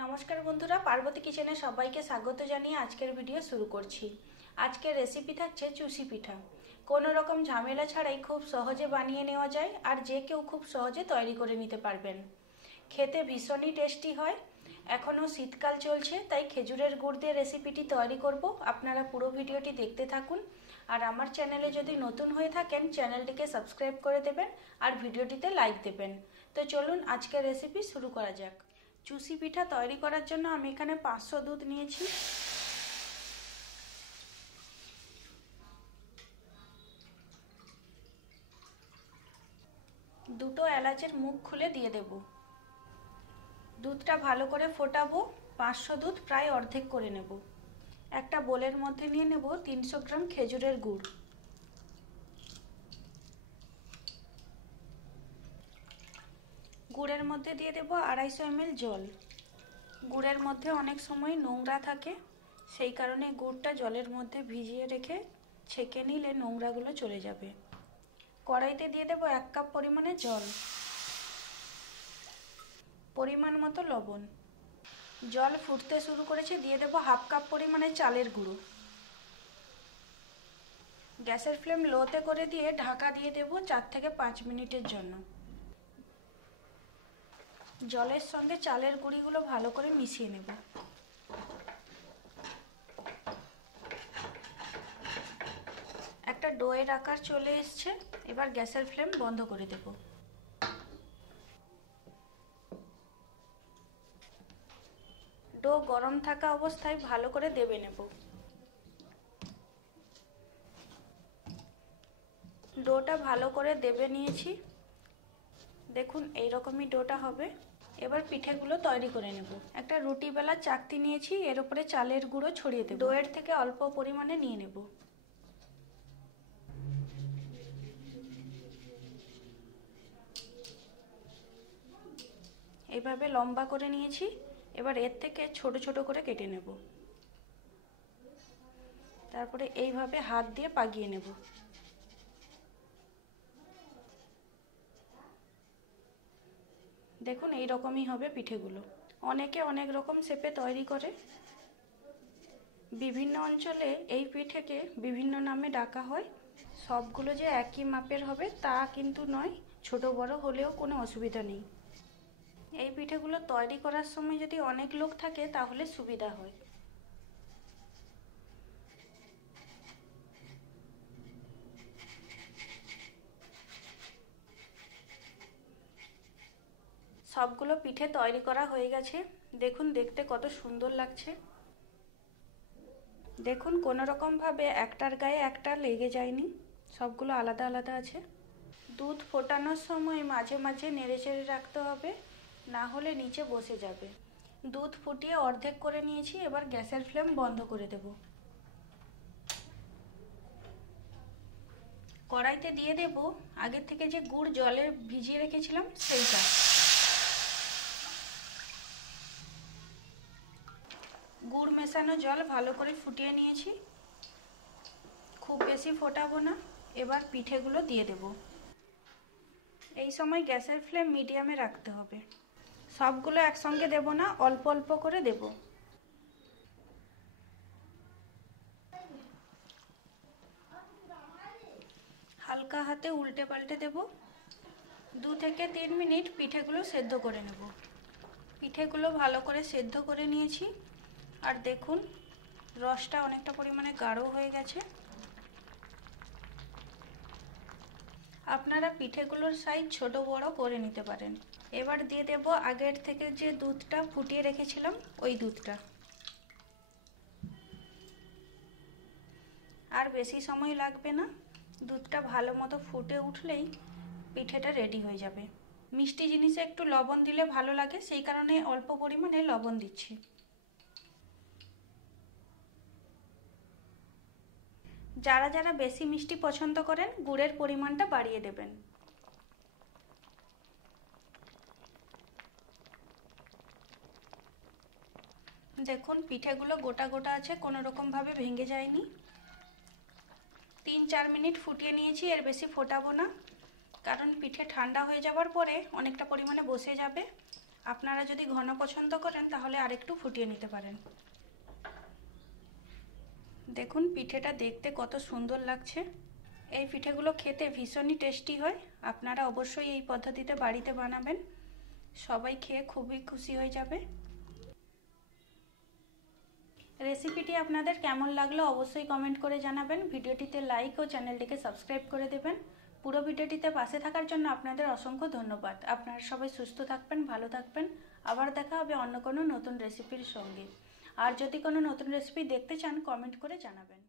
नमस्कार बंधुरा पार्वती किचेने सबाइके स्वागत जानिए आजकेर भिडियो शुरू करछि। आजकेर रेसिपि थाकছে चुषी पिठा। कोनो रकम झामेला छाड़ाई खूब सहजे बानिये नेওয়া যায় আর যে কেউ खूब सहजे तैरी करे निते पारबेन। खेते भीषणই टेस्टी হয়। एखोनो शीतकाल चलছে তাই খেজুরের গুড় দিয়ে রেসিপিটি তৈরি করব। আপনারা পুরো ভিডিওটি দেখতে থাকুন আর আমার চ্যানেলে যদি নতুন হয়ে থাকেন চ্যানেলটিকে সাবস্ক্রাইব করে দেবেন আর ভিডিওটিতে লাইক দেবেন। তো চলুন আজকের রেসিপি শুরু করা যাক। চুষি পিঠা তৈরি করার জন্য আমি এখানে 500 দুধ নিয়েছি। দুটো এলাচের মুখ খুলে দিয়ে দেব। দুধটা ভালো করে ফোটাবো। 500 দুধ প্রায় অর্ধেক করে নেব। একটা বোলের মধ্যে নিয়ে নেব 300 গ্রাম খেজুরের গুড়। গুড়ের মধ্যে দিয়ে দেব 250 ml জল। গুড়ের মধ্যে অনেক সময় নোংরা থাকে, সেই কারণে গুড়টা জলের মধ্যে ভিজিয়ে রেখে ছেঁকে নিলে নোংরাগুলো চলে যাবে। কড়াইতে দিয়ে দেব 1 কাপ পরিমাণে জল, পরিমাণ মতো লবণ। জল ফুটতে শুরু করেছে, দিয়ে দেব 1/2 কাপ পরিমাণে চালের গুঁড়ো। গ্যাসের ফ্লেম লোতে করে দিয়ে ঢাকা দিয়ে দেব 4 থেকে 5 মিনিটের জন্য। জলের সঙ্গে চালের গুঁড়িগুলো ভালো করে মিশিয়ে নেব। একটা ডোয়ের আকার চলে এসেছে, এবার গ্যাসের ফ্লেম বন্ধ করে দেব। ডো গরম থাকা অবস্থায় ভালো করে দেবে নেব। ডোটা ভালো করে দেবে নিয়েছি, দেখুন এইরকমই ডোটা হবে। এবার পিঠেগুলো তৈরি করে নেব। একটা রুটি বেলার চাকতি নিয়েছি, এর উপরে চালের গুঁড়ো ছড়িয়ে দেব। ডোয়ের থেকে অল্প পরিমাণে নিয়ে নেব। এইভাবে লম্বা করে নিয়েছি, এবার এর থেকে ছোট ছোট করে কেটে নেব। তারপরে এইভাবে হাত দিয়ে পাকিয়ে নেব। দেখুন এই রকমই হবে পিঠেগুলো। অনেকে অনেক রকম শেপে তৈরি করে। বিভিন্ন অঞ্চলে এই পিঠেকে বিভিন্ন নামে ডাকা হয়। সবগুলো যে একই মাপের হবে তা কিন্তু নয়, ছোট বড় হলেও কোনো অসুবিধা নেই। এই পিঠেগুলো তৈরি করার সময় যদি অনেক লোক থাকে তাহলে সুবিধা হয়। সবগুলো পিঠে তৈরি করা হয়ে গেছে। দেখুন দেখতে কত সুন্দর লাগছে। দেখুন কোনো রকম ভাবে একটার গায়ে একটা লেগে যায়নি, সবগুলো আলাদা আলাদা আছে। দুধ ফোটানোর সময় মাঝে মাঝে নেড়েচেড়ে রাখতে হবে, না হলে নিচে বসে যাবে। দুধ ফুটিয়ে অর্ধেক করে নিয়েছি, এবার গ্যাসের ফ্লেম বন্ধ করে দেব। কড়াইতে দিয়ে দেব আগে থেকে যে গুড় জলে ভিজিয়ে রেখেছিলাম সেইটা। গুড় মেশানো জল ভালো করে ফুটিয়ে নিয়েছি, খুব বেশি ফোটাবো না। এবার পিঠেগুলো দিয়ে দেব। এই সময় গ্যাসের ফ্লেম মিডিয়ামে রাখতে হবে। সবগুলো একসঙ্গে দেব না, অল্প অল্প করে দেব। হালকা হাতে উল্টে পাল্টে দেব। 2 থেকে 3 মিনিট পিঠেগুলো সেদ্ধ করে নেব। পিঠেগুলো ভালো করে সেদ্ধ করে নিয়েছি, আর দেখুন রসটা অনেকটা পরিমাণে গাঢ় হয়ে গেছে। আপনারা পিঠেগুলোর সাইজ ছোট বড় করে নিতে পারেন। এবার দিয়ে দেব আগের থেকে যে দুধটা ফুটিয়ে রেখেছিলাম ওই দুধটা। আর বেশি সময় লাগবে না, দুধটা ভালো মতো ফুটে উঠলেই পিঠেটা রেডি হয়ে যাবে। মিষ্টি জিনিসে একটু লবণ দিলে ভালো লাগে, সেই কারণে অল্প পরিমাণে লবণ দিচ্ছি। যারা যারা বেশি মিষ্টি পছন্দ করেন গুড়ের পরিমাণটা বাড়িয়ে দেবেন। দেখুন পিঠেগুলো গোটা গোটা আছে, কোনো রকম ভাবে ভেঙে যায়নি। 3-4 মিনিট ফুটিয়ে নিয়েছি, এর বেশি ফোটাবো না, কারণ পিঠে ঠান্ডা হয়ে যাওয়ার পরে অনেকটা পরিমাণে বসে যাবে আপনারা যদি ঘন পছন্দ করেন তাহলে আরেকটু ফুটিয়ে নিতে পারেন। দেখুন পিঠেটা দেখতে কত সুন্দর লাগছে। এই পিঠেগুলো খেতে ভীষণই টেস্টি হয়। আপনারা অবশ্যই এই পদ্ধতিতে বাড়িতে বানাবেন, সবাই খেয়ে খুবই খুশি হয়ে যাবে। রেসিপিটি আপনাদের কেমন লাগলো অবশ্যই কমেন্ট করে জানাবেন। ভিডিওটিতে লাইক ও চ্যানেলটিকে সাবস্ক্রাইব করে দেবেন। পুরো ভিডিওটিতে পাশে থাকার জন্য আপনাদের অসংখ্য ধন্যবাদ। আপনারা সবাই সুস্থ থাকবেন, ভালো থাকবেন। আবার দেখা হবে অন্য কোনো নতুন রেসিপির সঙ্গে। আর যদি কোনো নতুন রেসিপি দেখতে চান কমেন্ট করে জানাবেন।